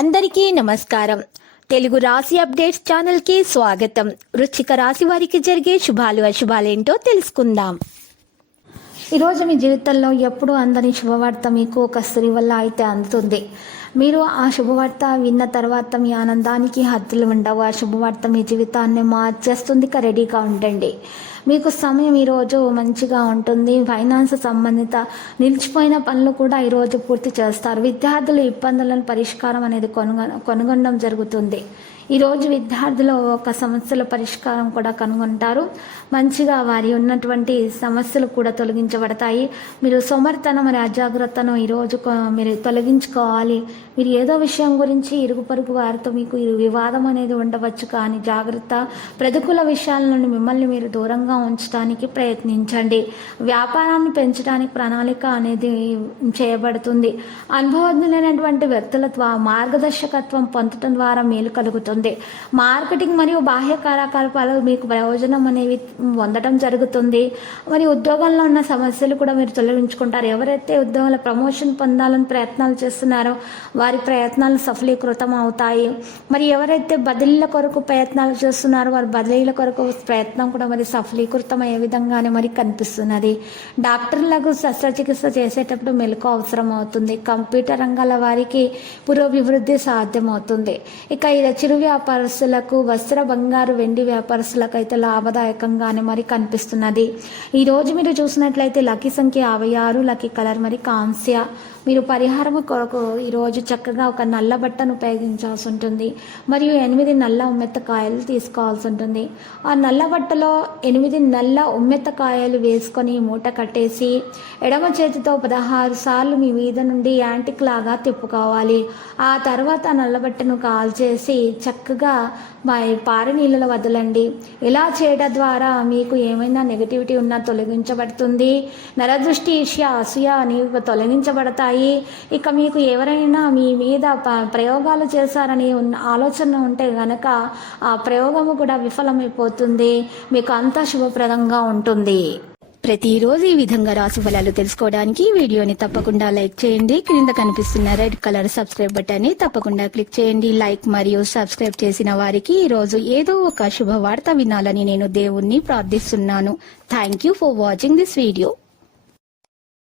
అందరికీ నమస్కారం. తెలుగు రాశి అప్డేట్స్ ఛానల్ కి స్వాగతం. వృశ్చిక రాశి వారికి జరిగే శుభాలు అశుభాలేంటో తెలుసుకుందాం. ఈరోజు మీ జీవితంలో ఎప్పుడు అందని శుభవార్త మీకు ఒక స్త్రీ వల్ల అయితే అందుతుంది. మీరు ఆ శుభవార్త విన్న తర్వాత మీ ఆనందానికి హద్దులు ఉండవు. ఆ శుభవార్త మీ జీవితాన్ని మార్చేస్తుంది. రెడీగా ఉండండి. మీకు సమయం ఈరోజు మంచిగా ఉంటుంది. ఫైనాన్స్ సంబంధిత నిలిచిపోయిన పనులు కూడా ఈరోజు పూర్తి చేస్తారు. విద్యార్థులు ఇబ్బందులను పరిష్కారం అనేది కనుగొనడం జరుగుతుంది. ఈరోజు విద్యార్థులు ఒక సమస్యల పరిష్కారం కూడా కనుగొంటారు. మంచిగా వారి ఉన్నటువంటి సమస్యలు కూడా తొలగించబడతాయి. మీరు సోమర్తనం మరి అజాగ్రత్తను ఈరోజు మీరు తొలగించుకోవాలి. మీరు ఏదో విషయం గురించి ఇరుగు పొరుగు వారితో మీకు వివాదం అనేది ఉండవచ్చు, కానీ జాగ్రత్త. ప్రతికూల విషయాల నుండి మిమ్మల్ని మీరు దూరంగా ఉంచడానికి ప్రయత్నించండి. వ్యాపారాన్ని పెంచడానికి ప్రణాళిక అనేది చేయబడుతుంది. అనుభవజ్ఞులైనటువంటి వ్యక్తుల మార్గదర్శకత్వం పొందడం ద్వారా మేలు కలుగుతుంది. మార్కెటింగ్ మరియు బాహ్య కార్యకలాపాలు మీకు ప్రయోజనం అనేవి పొందడం జరుగుతుంది. మరి ఉద్యోగంలో ఉన్న సమస్యలు కూడా మీరు తొలగించుకుంటారు. ఎవరైతే ఉద్యోగంలో ప్రమోషన్ పొందాలని ప్రయత్నాలు చేస్తున్నారో వారి ప్రయత్నాలు సఫలీకృతం అవుతాయి. మరి ఎవరైతే బదిలీల కొరకు ప్రయత్నాలు చేస్తున్నారో వారి బదిలీల కొరకు ప్రయత్నం కూడా మరి సఫలీకృతం అయ్యే విధంగానే మరి కనిపిస్తున్నది. డాక్టర్లకు శస్త్రచికిత్స చేసేటప్పుడు మెలకు అవసరం అవుతుంది. కంప్యూటర్ రంగాల వారికి పురోభివృద్ధి సాధ్యమవుతుంది. ఇక ఇది చిరు వ్యాపారస్తులకు, వస్త్ర, బంగారు, వెండి వ్యాపారస్తులకు అయితే లాభదాయకంగానే మరి కనిపిస్తున్నది. ఈరోజు మీరు చూసినట్లయితే లక్కీ సంఖ్య 56, లక్కీ కలర్ మరి కాంస్య. మీరు పరిహారం కొరకు ఈరోజు చక్కగా ఒక నల్ల బట్టను ఉపయోగించాల్సి ఉంటుంది. మరియు 8 నల్ల ఉమ్మెత్తకాయలు తీసుకోవాల్సి ఉంటుంది. ఆ నల్ల బట్టలో 8 నల్ల ఉమ్మెత్తకాయలు వేసుకొని మూట కట్టేసి ఎడమ చేతితో 16 సార్లు మీ మీద నుండి యాంటిక్ లాగా తిప్పుకోవాలి. ఆ తర్వాత నల్ల బట్టను కాల్చేసి చక్కగా పారి నీళ్ళలో వదలండి. ఇలా చేయడం ద్వారా మీకు ఏమైనా నెగటివిటీ ఉన్నా తొలగించబడుతుంది. నరదృష్టి, ఈర్ష్య, అసూయ అనేవి తొలగించబడతాయి. ఇక మీకు ఎవరైనా మీ మీద ప్రయోగాలు చేశారని ఆలోచన ఉంటే గనక ఆ ప్రయోగము కూడా విఫలమైపోతుంది. మీకు అంతా శుభప్రదంగా ఉంటుంది. ప్రతిరోజు ఈ విధంగా రాశి ఫలాలు తెలుసుకోవడానికి వీడియోని తప్పకుండా లైక్ చేయండి. క్రింద కనిపిస్తున్న రెడ్ కలర్ సబ్స్క్రైబ్ బటన్ ని తప్పకుండా క్లిక్ చేయండి. లైక్ మరియు సబ్స్క్రైబ్ చేసిన వారికి ఈ రోజు ఏదో ఒక శుభవార్త వినాలని నేను దేవుణ్ణి ప్రార్థిస్తున్నాను. Thank you for watching this video.